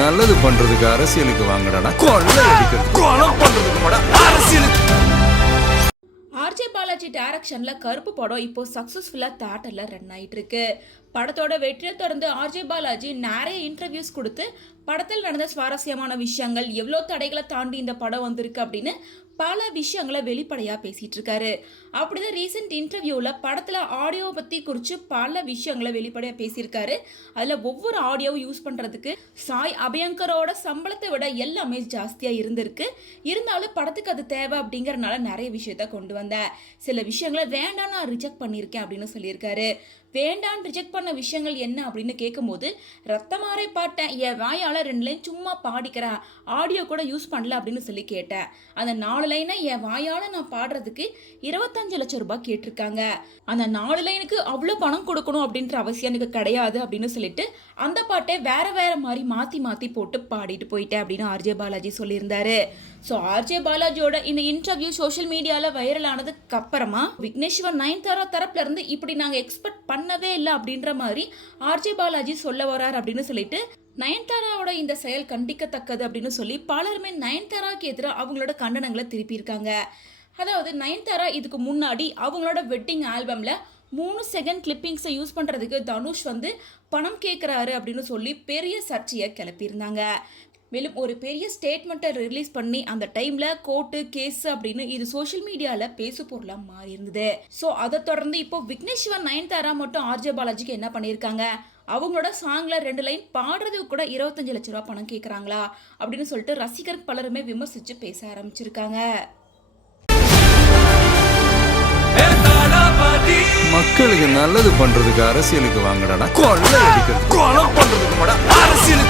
நல்லது பண்றதுக்கு அரசியலுக்கு வாங்கடா, கொள்ளை அடிக்கிறது கொலை பண்றதுக்கு அரசியலுக்கு. ஆர்ஜே பாலாஜி டைரக்ஷன்ல கருப்பு படம் இப்போ சக்சஸ்ஃபுல்லா தியேட்டர்ல ரன் ஆயிட்டு இருக்கு. படத்தோட வெற்றியை தொடர்ந்து ஆர்ஜே பாலாஜி நிறைய இன்டர்வியூஸ் கொடுத்து படத்தில் நடந்த சுவாரஸ்யமான விஷயங்கள், எவ்வளோ தடைகளை தாண்டி இந்த படம் வந்திருக்கு அப்படின்னு பல விஷயங்களை வெளிப்படையா பேசிட்டு இருக்காரு. அப்படிதான் ரீசெண்ட் இன்டர்வியூல படத்துல ஆடியோ பத்தி குறித்து பல விஷயங்களை வெளிப்படையா பேசியிருக்காரு. அதுல ஒவ்வொரு ஆடியோவும் யூஸ் பண்றதுக்கு சாய் அபியங்கரோட சம்பளத்தை விட எல்லாமே ஜாஸ்தியா இருந்திருக்கு. இருந்தாலும் படத்துக்கு அது தேவை அப்படிங்கறதுனால நிறைய விஷயத்த கொண்டு வந்தேன். சில விஷயங்களை வேண்டாம் நான் ரிஜெக்ட் பண்ணியிருக்கேன் அப்படின்னு சொல்லியிருக்காரு. வேண்டான்னு ரிஜெக்ட் பண்ண விஷயங்கள் என்ன அப்படின்னு கேட்கும்போது, ரத்தமாரை பாட்டேன், என் வாயால் 2 லைன் சும்மா பாடிக்கிறேன், ஆடியோ கூட யூஸ் பண்ணல அப்படின்னு சொல்லி கேட்டேன். அந்த 4 லைனை என் வாயால் நான் பாடுறதுக்கு 25 லட்சம் ரூபாய் கேட்டிருக்காங்க. அந்த 4 லைனுக்கு அவ்வளோ பணம் கொடுக்கணும் அப்படின்ற அவசியம் எனக்கு கிடையாது அப்படின்னு சொல்லிட்டு அந்த பாட்டை வேற வேற மாதிரி மாற்றி மாற்றி போட்டு பாடிட்டு போயிட்டேன் அப்படின்னு ஆர்ஜே பாலாஜி சொல்லியிருந்தாரு. ஸோ ஆர்ஜே பாலாஜியோட இந்த இன்டர்வியூ சோஷியல் மீடியாவில் வைரல் ஆனதுக்கு அப்புறமா விக்னேஸ்வர் நயன்தாரா தரப்புல இருந்து இப்படி நாங்கள் எக்ஸ்பெக்ட் பண்ணவே இல்லை அப்படின்ற மாதிரி ஆர்ஜே பாலாஜி சொல்ல வரார் அப்படின்னு சொல்லிட்டு நயன்தாராவோட இந்த செயல் கண்டிக்கத்தக்கது அப்படின்னு சொல்லி பலருமே நயன்தாராவுக்கு எதிராக அவங்களோட கண்டனங்களை திருப்பியிருக்காங்க. அதாவது நயன்தாரா இதுக்கு முன்னாடி அவங்களோட வெட்டிங் ஆல்பம்ல 3 செகண்ட் கிளிப்பிங்ஸை யூஸ் பண்ணுறதுக்கு தனுஷ் பணம் கேட்குறாரு அப்படின்னு சொல்லி பெரிய சர்ச்சையை கிளப்பியிருந்தாங்க. மேலும் ஒரு பெரிய ஸ்டேட்மெண்ட்டை ரிலீஸ் பண்ணி அந்த டைமில் கோர்ட்டு கேஸ் அப்படின்னு இது சோஷியல் மீடியாவில் பேசு பொருளாக மாறி இருந்தது. ஸோ அதை தொடர்ந்து இப்போ விக்னேஸ்வர் நயன்தாரா மட்டும் ஆர்ஜே பாலாஜிக்கு என்ன பண்ணியிருக்காங்க, அவங்களோட சாங்ல 2 லைன் பாடுறதுக்கு கூட 25 லட்ச ரூபா பணம் கேட்குறாங்களா அப்படின்னு சொல்லிட்டு ரசிகர் பலருமே விமர்சித்து பேச ஆரம்பிச்சிருக்காங்க. மக்களுக்கு நல்லது பண்றதுக்கு அரசியலுக்கு வாங்கடா, கொள்ளை அடிக்கிறது கொலை பண்றதுக்கு அரசியல்.